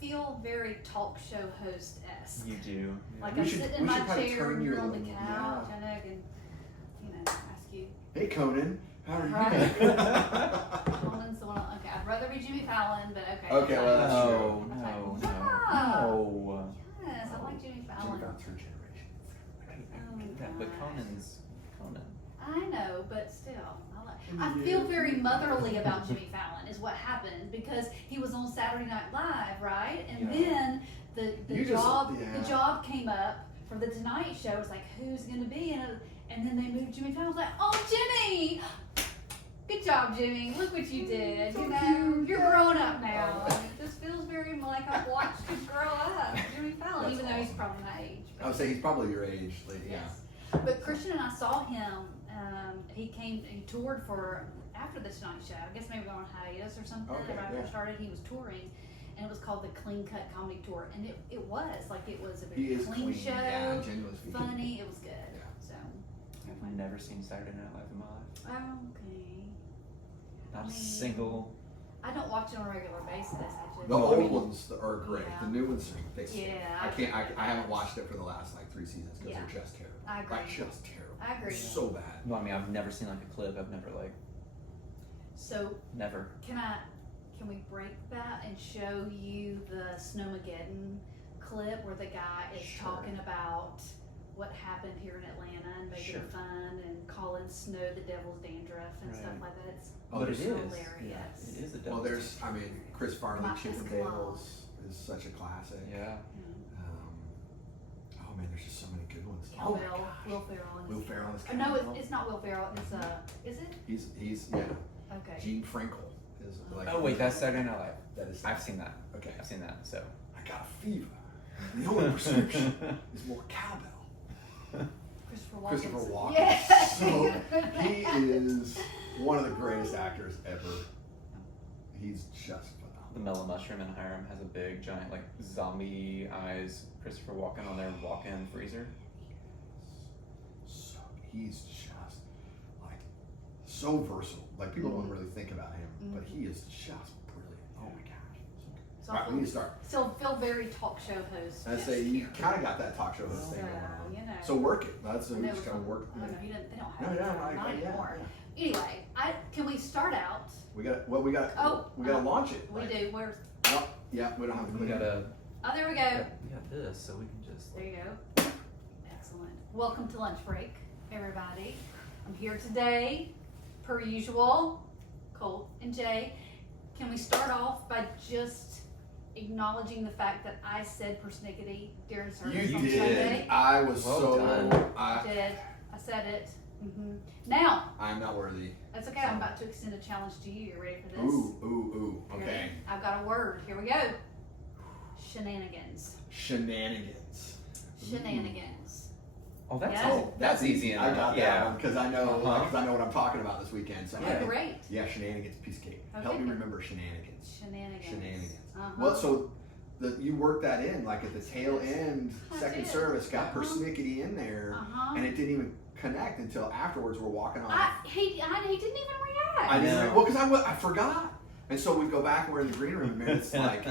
feel very talk show host-esque. You do. Like We I'm should- sitting we in my should probably chair turn and you you're a on the little- couch, yeah. and I can, ask you. Hey Conan, how are you? Right. Colin's the one. Okay, I'd rather be Jimmy Fallon, but okay. Okay, well, that's No, true. no, Yeah. no. Yes, I like Jimmy Jimmy Fallon. Fallon's her generation. Yeah, but gosh. Conan's Conan. I know, but still, I feel very motherly about Jimmy Fallon is what happened because he was on Saturday Night Live, right? And Yeah. then the You just- job yeah. the job came up for the Tonight Show. It's like who's gonna be? And then they moved Jimmy Fallon. I was like, oh Jimmy, good job, Jimmy. Look what you did. So You know, cute. you're grown up now. And it just feels very like I've watched him grow up, Jimmy Fallon, That's even though he's awesome. probably my age. I would say he's probably your age, like, yeah. Yes. But Christian and I saw him. He toured for after the Tonight Show. I guess maybe on hiatus or something. Okay, Right after yeah. it started, he was touring, and it was called the Clean Cut Comedy Tour. And it was like it was a He very is clean, show, yeah, genuinely speaking. funny. It was good. Yeah. So I've never seen Saturday Night Live in my life. okay. Not I a mean, single. I don't watch it on a regular basis. I just The old ones are great. Yeah. The new ones are they stink. Yeah, I I can't. agree. I haven't watched it for the last like 3 seasons because Yeah. they're just terrible. I agree. Like just terrible. I agree. So bad. Well, I mean, I've never seen like a clip. I've never like So never. can we break that and show you the Snowmageddon clip where the guy is Sure. talking about what happened here in Atlanta and making Sure. fun and calling snow the devil's dandruff and stuff Right. like that. It's Oh, But it there's- is. hilarious. Yeah, it is a Well, double. there's. I mean, Chris Farley, Not this Chippendales is such a classic. Yeah. Oh man, there's just so many good ones. Oh my Cowbell, gosh. Will Ferrell. And Will his- Ferrell is Oh, no, Cowbell. it's not Will Ferrell. It's is it? He's yeah. Okay. Gene Frankel is like. Oh wait, that's Saturday Night Live. That is. I've seen that. Okay. I've seen that. So. I got a fever. The only prescription is more cowbell. Christopher Christopher Walken. Walken. Yeah. So he is one of the greatest actors ever. He's just phenomenal. The Mellow Mushroom in Hiram has a big, giant, like zombie eyes. Christopher Walken on their walk-in freezer. So he's just like so versatile. Like people don't really think about him, but he is just brilliant. Oh my gosh. So All right, we need to start. Still feel very talk show host. I say you kind of got that talk show host thing So, going on. you know. So work it. That's we No, just gotta work. Oh, no, you didn't, they don't No, have yeah, it. Not yeah, anymore. yeah. Anyway, can we start out? We got. Well, we got. Oh, we gotta launch it. We Like, do. Where's? Oh, yeah, we don't have to We click it. gotta. Oh, there we go. We got this, so we can just. There you go. Excellent. Welcome to lunch break, everybody. I'm here today, per usual. Colt and Jay. Can we start off by just acknowledging the fact that I said persnickety during service You on did. Sunday? I was Well so. done. I did. I said it. Now, I'm not worthy. that's okay. I'm about to extend a challenge to you. You ready for this? Ooh, ooh, ooh. You ready? Okay. I've got a word. Here we go. Shenanigans. Shenanigans. Shenanigans. Oh, that's Yeah. oh, that's easy I enough. got that Yeah. one because I know Uh-huh. because I know what I'm talking about this weekend. So Yeah. Oh, great. yeah, shenanigans, piece of cake. Okay, Help me good. remember shenanigans. Shenanigans. Shenanigans. Uh-huh. Well, so you worked that in like at the tail end, I second did. service, got Uh-huh. persnickety in there, Uh-huh. and it didn't even connect until afterwards. We're walking on. He didn't even react. I didn't. know. Well, because I forgot, and so we go back and we're in the green room, and it's like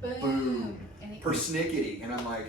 boom. And he, persnickety, and I'm like,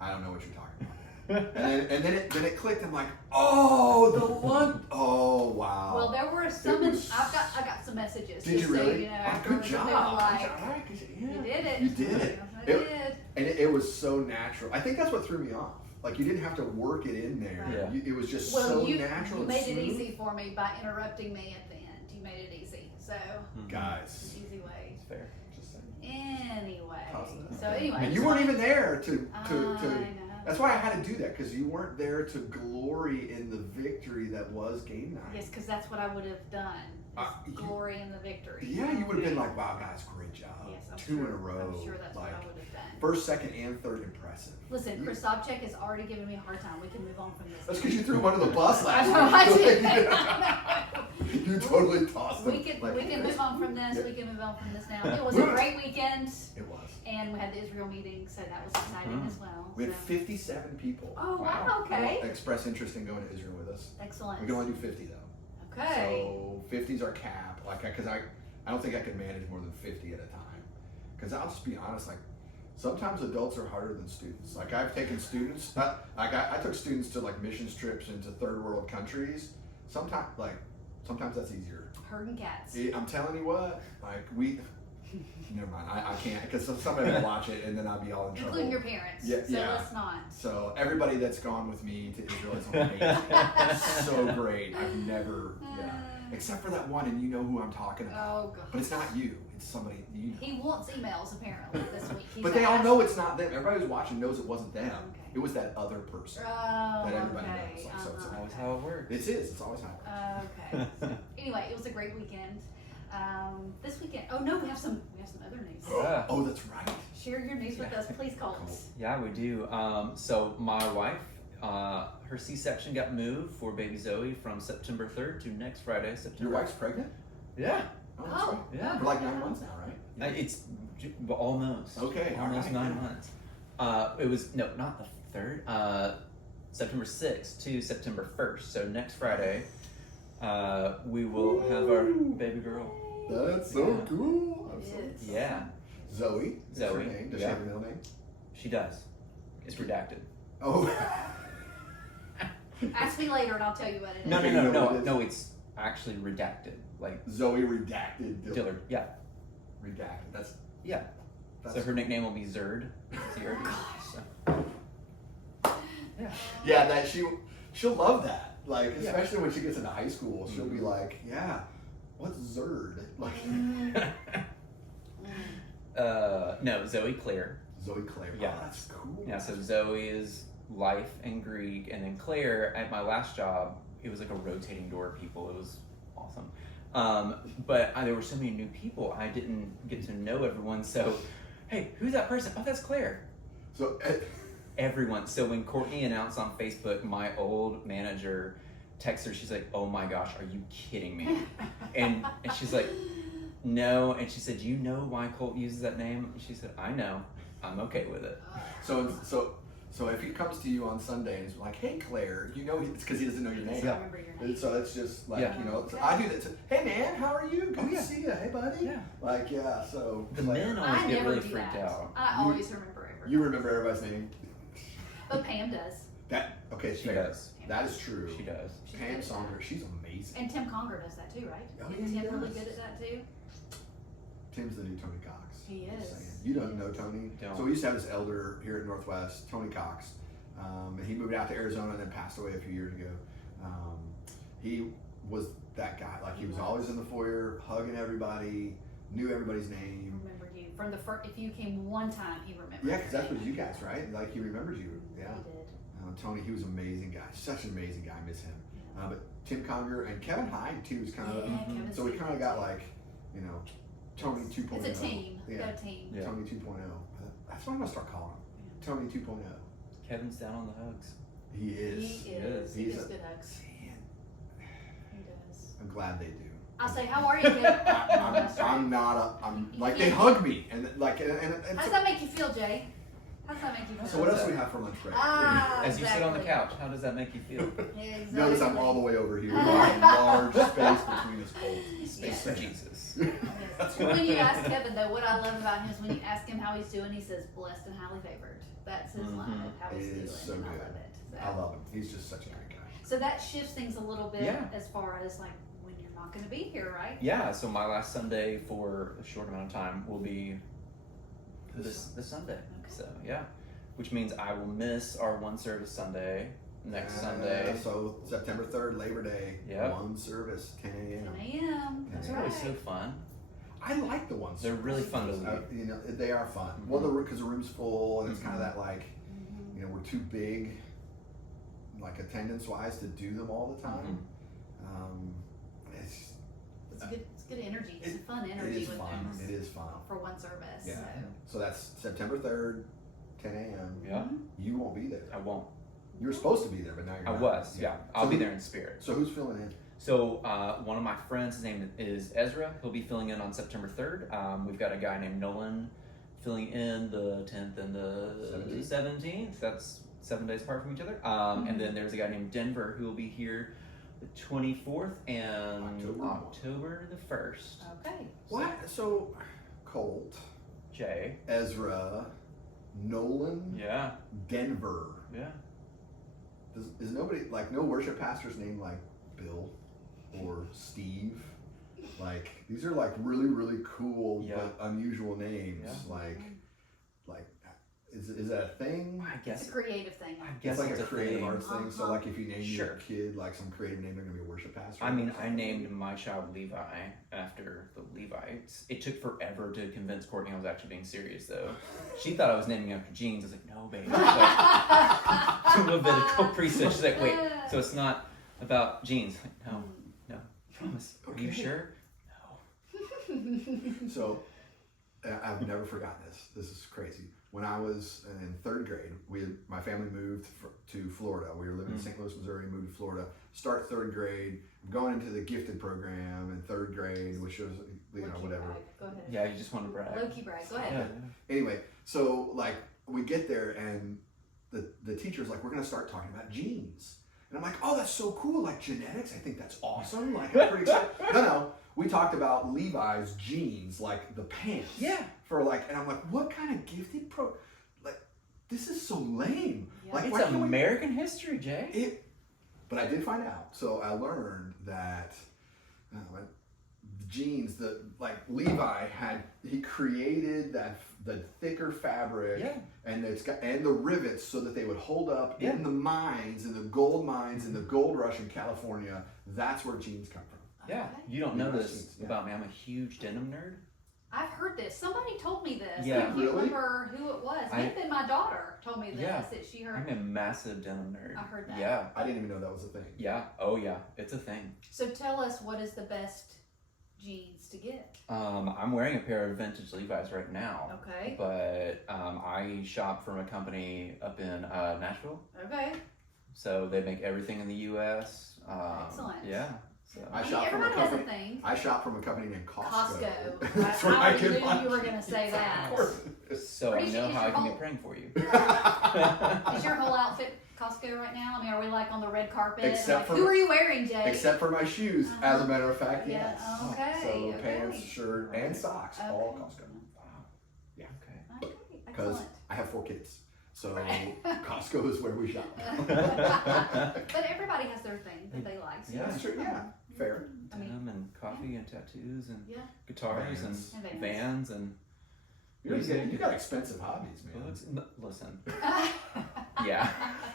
I don't know what you're talking about. And then it clicked. I'm like, oh, the one, oh wow. well, there were some. It was- I got some messages. Did just you really? So, you know, Oh, afterwards, good job. They were like, Good job. All right, 'cause you did it. You did it. I It- did. And it was so natural. I think that's what threw me off. Like you didn't have to work it in there. Yeah. It was just Well, so you natural. you and made it smooth. easy for me by interrupting me at the end. You made it easy. So Guys. easy way. It's fair. Just saying. Anyway. Toss it up. So anyway. And you weren't even there to. I know. That's why I had to do that because you weren't there to glory in the victory that was game night. Yes, because that's what I would have done. is glory in the victory. Yeah, you would have been like, wow, guys, great job. Yes, I'm Two sure, in a row. I'm sure that's like, what I would have done. first, second, and third impressive. Listen, You- Chris Sobchak is already giving me a hard time. We can move on from this. That's because you threw him under the bus I last know, I week. did. You totally tossed him. we can like, we can move on from this. Yeah. We can move on from this now. It was a great weekend, It was. and we had the Israel meeting, so that was exciting as well. We had so. 57 people Oh wow! Okay. express interest in going to Israel with us. Excellent. We can only do 50 though. Okay. So 50's our cap. Like, because I don't think I could manage more than 50 at a time. Because I'll just be honest, like sometimes adults are harder than students. Like I've taken students, I took students to like missions trips into third world countries. Sometimes that's easier. Herding cats. I'm telling you what, never mind. I can't because somebody will watch it and then I'll be all in trouble. Including your parents. Yeah, So yeah. let's not. So everybody that's gone with me to Israel is amazing. So great. I've never, except for that one, and you know who I'm talking about. Oh, God. But it's not you. It's somebody you know. He wants emails apparently this week. He's But they all asked- know it's not them. Everybody who's watching knows it wasn't them. Okay. It was that other person. Oh, that everybody okay. knows. Like, so it's That was how it works. It is. It's always how it works. Okay. So, anyway, it was a great weekend. This weekend. Oh no, we have some other news. Yeah. Oh, that's right. Share your news with us, please, Colt. Cool. Yeah, we do. So my wife, her C-section got moved for baby Zoe from September 3rd to next Friday, September. Your wife's pregnant? Yeah. Oh, that's Oh, right. Yeah. For like 9 months now, right? It's almost. Okay, all Almost right, 9 yeah. months. It was, no, not the 3rd. September 6th to September 1st. So next Friday, we will have our baby girl. That's so Yeah. cool. I'm so Yes. excited. Yeah, Zoe. Is her Zoe, name? Does she yeah. have a middle name? she does. It's redacted. Oh. Ask me later and I'll tell you what it is. No, Okay, you know what it is? no, it's actually redacted. Like Zoe redacted. Dillard. Yeah, Redacted. That's. yeah. That's So her nickname will be Zerd. Zerd. So, yeah. Yeah, that she'll love that. Like Yeah. especially when she gets into high school, she'll be Mhm. like, "Yeah, what's Zerd?" Like No, Zoe Claire. Zoe Claire. Yeah. Oh, that's cool. Yeah, so Zoe is life and Greek, and then Claire at my last job, it was like a rotating door of people. It was awesome. But there were so many new people, I didn't get to know everyone. So, hey, who's that person? Oh, that's Claire. So Everyone. So when Courtney announced on Facebook, my old manager texted her. She's like, "Oh my gosh, are you kidding me?" And she's like, "No." And she said, "Do you know why Colt uses that name?" And she said, "I know. I'm okay with it." so if he comes to you on Sunday and he's like, "Hey Claire," you know it's because he doesn't know your name. I remember your name. And so it's just like Yeah. you know, I do that. Too. Hey man, how are you? Good Oh, to yeah. see you. Hey buddy. Yeah. Like yeah. So The Claire. men always I get never really do freaked that. out. I always remember everyone. You remember everybody's name? But Pam does. That okay? She fair. does. That is true. She does. She's Pam good at Songer, she's amazing. And Tim Conger does that too, right? Oh, Isn't yeah, he Tim really does. good at that too? Tim's the new Tony Cox. He Just is. saying. You don't know Tony? Don't. So we used to have this elder here at Northwest, Tony Cox. And he moved out to Arizona and then passed away a few years ago. He was that guy. Like he was always in the foyer, hugging everybody, knew everybody's name. Remembered you from the first. If you came one time, he remembered. Yeah, because your that's what name. you guys, right? Like he remembers you. Yeah. He did. Tony, he was an amazing guy. Such an amazing guy. I miss him. But Tim Conger and Kevin Hyde too is kind of. Yeah, Kevin's So we good kind of too. got like, you know, Tony 2.0. It's a team. Yeah. Got a team. Yeah. Tony 2.0. That's what I'm gonna start calling him. Tony 2.0. Kevin's down on the hugs. He is. He is. He He's gives a- good hugs. Man, He does. I'm glad they do. I say, how are you, Kevin? I'm not a. I'm like they hug me and like and How does so, that make you feel, Jay? How does that make you feel? so what else do we have for lunch break? Ah, As you sit on the exactly. couch, how does that make you feel? Exactly. Notice I'm all the way over here. We have a large space between us both. Space for Jesus. Yes. That's When you right. ask Kevin, though, what I love about him is when you ask him how he's doing, he says, blessed and highly favored. That's his line Mhm. of how he's It feeling. is so and I good. love it. So, I love him. He's just such a great guy. so that shifts things a little bit Yeah. as far as like when you're not going to be here, right? Yeah, so my last Sunday for a short amount of time will be this Sunday. Okay. So yeah, which means I will miss our one service Sunday next Sunday. So September 3rd, Labor Day. Yep. One service, 10 a.m. 10 a.m. That's It's right. always so fun. I like the ones. They're really fun to lead. You know, they are fun. Mhm. Well, because the room's full, and it's kind of Mhm. that like, Mhm. you know, we're too big, like attendance-wise, to do them all the time. It's It's good energy. It's It- fun it energy is with fun. those It is fun. for one service. Yeah. So. So that's September 3rd, 10 a.m. Yeah, Mhm. You won't be there. I won't. You were supposed to be there, but now you're I not. was. Yeah, I'll So be who- there in spirit. So who's filling in? So one of my friends, his name is Ezra. He'll be filling in on September 3rd. We've got a guy named Nolan filling in the 10th and the 17th. That's 7 days apart from each other. And then there's a guy named Denver who will be here the 24th and October. October the 1st. Okay. What? So, Colt, Jay. Ezra, Nolan, Yeah. Denver. Yeah. Is nobody, like, no worship pastors named like Bill or Steve? Like, these are like really, really cool Yeah. but unusual names. Yeah. Like, is that a thing? I It's guess. a creative thing. I guess It's like a creative thing. arts thing. So, Uh-huh. like, if you name Sure. your kid like some creative name, they're gonna be a worship pastor. I mean, I named my child Levi after the Levites. It took forever to convince Courtney I was actually being serious, though. She thought I was naming after jeans. I was like, no, baby. Like, a little bit of co-priesthood. She's like, wait, so it's not about jeans? Like, no, promise. Are you Okay. sure? No. So, I've never forgotten this. This is crazy. When I was in third grade, my family moved to Florida. We were living in St. Louis, Missouri, moved to Florida. Start third grade. I'm going into the gifted program in third grade, which was, Low-key whatever. brag. Go ahead. Yeah, you just want to brag. Low-key brag. Go Yeah. ahead. Anyway, so like we get there and the teacher's like, we're gonna start talking about genes. And I'm like, oh, that's so cool, like genetics. I think that's awesome. Like, I'm pretty excited. No, we talked about Levi's jeans, like the pants. Yeah. For like, and I'm like, what kind of gifted like, this is so lame. Yeah. Like, It's why can't we- American history, Jay. But I did find out. So I learned that the jeans that like Levi he created the thicker fabric. Yeah. And and the rivets so that they would hold up Yeah. in the mines, in the gold mines, in the gold rush in California. That's where jeans come from. Yeah. Okay. You don't know Levi's this jeans, yeah. about me. I'm a huge denim nerd. I've heard this. Somebody told me this. Yeah. I can't Really? remember who it was. May have been my daughter told me this. Yeah. That she heard. I'm a massive denim nerd. I heard that. Yeah. I didn't even know that was a thing. Yeah. Oh, yeah. It's a thing. So tell us, what is the best jeans to get? I'm wearing a pair of vintage Levi's right now. Okay. But I shop from a company up in Nashville. Okay. So they make everything in the U.S. Excellent. Yeah. So I I mean, shop from a everybody has a company. thing. I shop from a company named Costco. Costco. That's where I I get knew my you were going to say that. Of course. So I Pretty know sure- how I is can your be praying for you. Is your whole outfit Costco right now? I mean, are we like on the red carpet? And Except like, for- who are you wearing, Jay? Except for my shoes, as a matter of fact, Yeah, yes. okay, So okay. pants, shirt, and socks, all Okay. Costco. Okay. Okay, Because excellent. I have 4 kids, so Right. Costco is where we shop. But everybody has their thing that they like. So Yeah. That's true. Yeah, fair. I mean, Denim and coffee and tattoos and yeah. guitars Vans. and And vans and You got expensive hobbies, man. books. Listen. Yeah.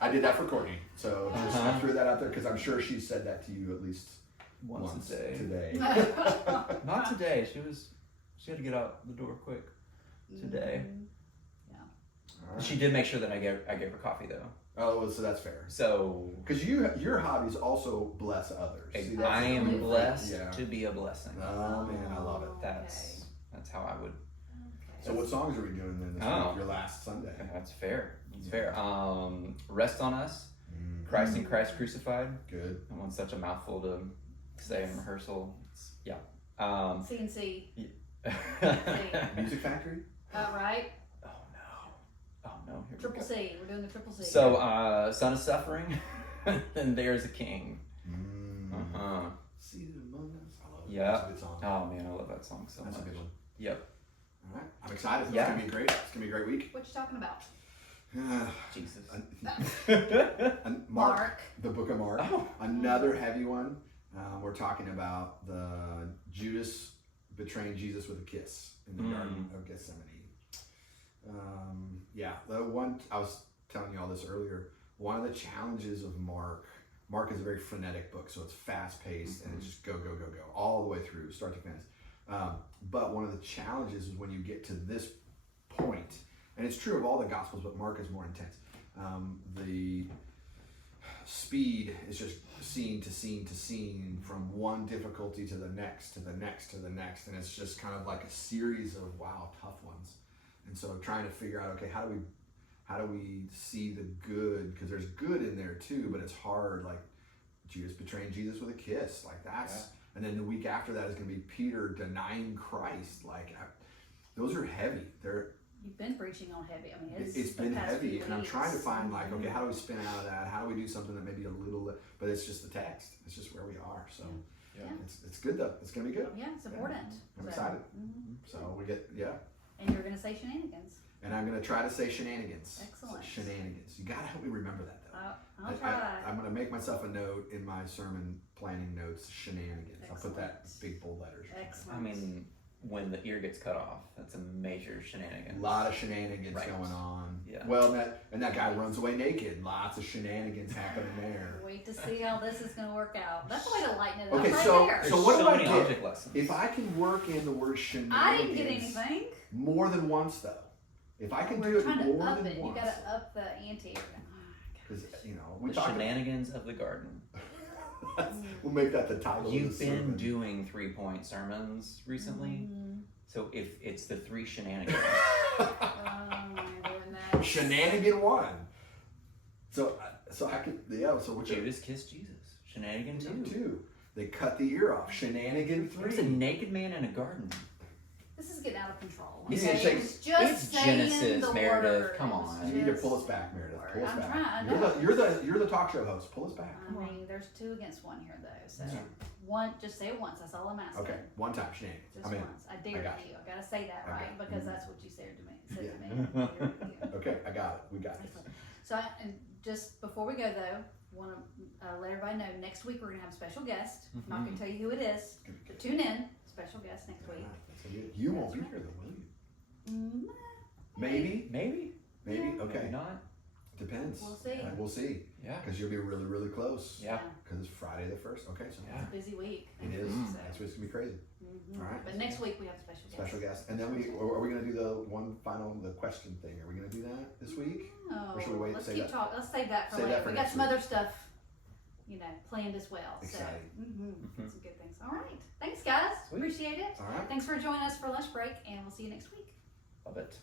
I did that for Courtney, so just I Uh-huh. threw that out there because I'm sure she said that to you at least Once a day. today. Not today. She had to get out the door quick today. All right. She did make sure that I gave her coffee though. Oh, well, so that's fair. So Because your hobbies also bless others. See, I am Absolutely. blessed Yeah. to be a blessing. Oh man, I love it. That's how I would. So what songs are we doing then this Oh. week? Your last Sunday. That's fair. That's fair. Rest on Us. Christ and Christ Crucified. Good. That one's such a mouthful to say in rehearsal. Yeah. CNC. Music Factory. Right? Oh no. Oh no. Here we Triple go. C. We're doing the triple C. So, Son of Suffering, and There's a King. Uh-huh. Seated among us. I love it. Yeah. That's a good song. Oh man, I love that song so That's a much. good one. Yep. All right. I'm excited. Yeah. It's gonna be great. It's gonna be a great week. What you talking about? Jesus. And Mark, the book of Mark. Oh. Another heavy one. We're talking about the Judas betraying Jesus with a kiss in the Garden of Gethsemane. Yeah, the one I was telling you all this earlier. One of the challenges of Mark is a very frenetic book, so it's fast paced and it's just go all the way through, start to finish. But one of the challenges is when you get to this point, and it's true of all the Gospels, but Mark is more intense. The speed is just scene to scene to scene, from one difficulty to the next, to the next, to the next, and it's just kind of like a series of tough ones. And so trying to figure out, okay, how do we see the good? Because there's good in there too, but it's hard. Like Judas betraying Jesus with a kiss, like that's. And then the week after that is going to be Peter denying Christ. Those are heavy. You've been preaching on heavy. I mean, It's been the past heavy, few and I'm weeks. trying to find okay, how do we spin out of that? How do we do something that maybe a little, but it's just the text. It's just where we are. So Yeah. it's good though. It's gonna be good. Yeah, it's important. I'm So, excited. mhm. So we get And you're gonna say shenanigans. And I'm going to try to say shenanigans. Excellent. Shenanigans. You got to help me remember that, though. I'll try. I'm going to make myself a note in my sermon planning notes, shenanigans. I'll put that Excellent. big bold letters. Excellent. I mean, when the ear gets cut off, that's a major A shenanigan. lot of shenanigans Right. going on. Yeah. Well, that guy runs away naked. Lots of shenanigans happening there. Wait to see how this is gonna work out. That's the way to lighten it Okay, up right so- there. There's so what do I many get? object lessons. If I can work in the word shenanigans I didn't get anything. more than once, though, if I can We're do it trying to more up than it. once, You gotta up the ante. because we the talked. shenanigans of the garden. We'll make that the title. You've of the been sermon. doing 3-point sermons recently, Mm, so if it's the 3 shenanigans, doing that. Shenanigan one. So I could So which Judas kissed Jesus. Shenanigan 2. two? They cut the ear off. Shenanigan There was a 3. naked man in a garden. This is getting out of control. You Okay? need to take- It's just It's saying Genesis, the Meredith, word. come It was on. You need to just pull us back, Meredith. word. Pull us I'm back. trying. I You're know. you're the talk show host. Pull us back. I mean, there's 2 against 1 here, though. So Yeah. just say it once. That's all I'm asking. Okay, one time shenanigans. Just I'm in. once. I dare got you. I gotta say that I right got- because that's what you said to me. Said to me. Yeah. I dare you. Okay, I got it. We got this. Excellent. So, and just before we go though, want to let everybody know next week we're gonna have a special guest. I'm not gonna tell you who it is, but tune in. Special guest next week. That's gonna be it. You won't be here though, will you? Mm, Maybe. Maybe. Maybe. Yeah. Okay. Maybe not. Depends. We'll see. We'll see. Yeah. Because you'll be really, really close. Yeah. Because it's Friday the 1st. Okay, so Yeah. It's a busy week. it is. Mhm. So, That's what's gonna be crazy. mhm. All right. But next week we have a special guest. Special guest. And then are we gonna do the question thing? Are we gonna do that this week? Oh, Or should we wait and let's say keep that? talking. Let's save that for Save later. that for We got next some week. other stuff, planned as well. Exciting. So, Mhm. some good things. All right. Thanks, guys. Sweet. Appreciate it. All right. Thanks for joining us for lunch break, and we'll see you next week. Love it.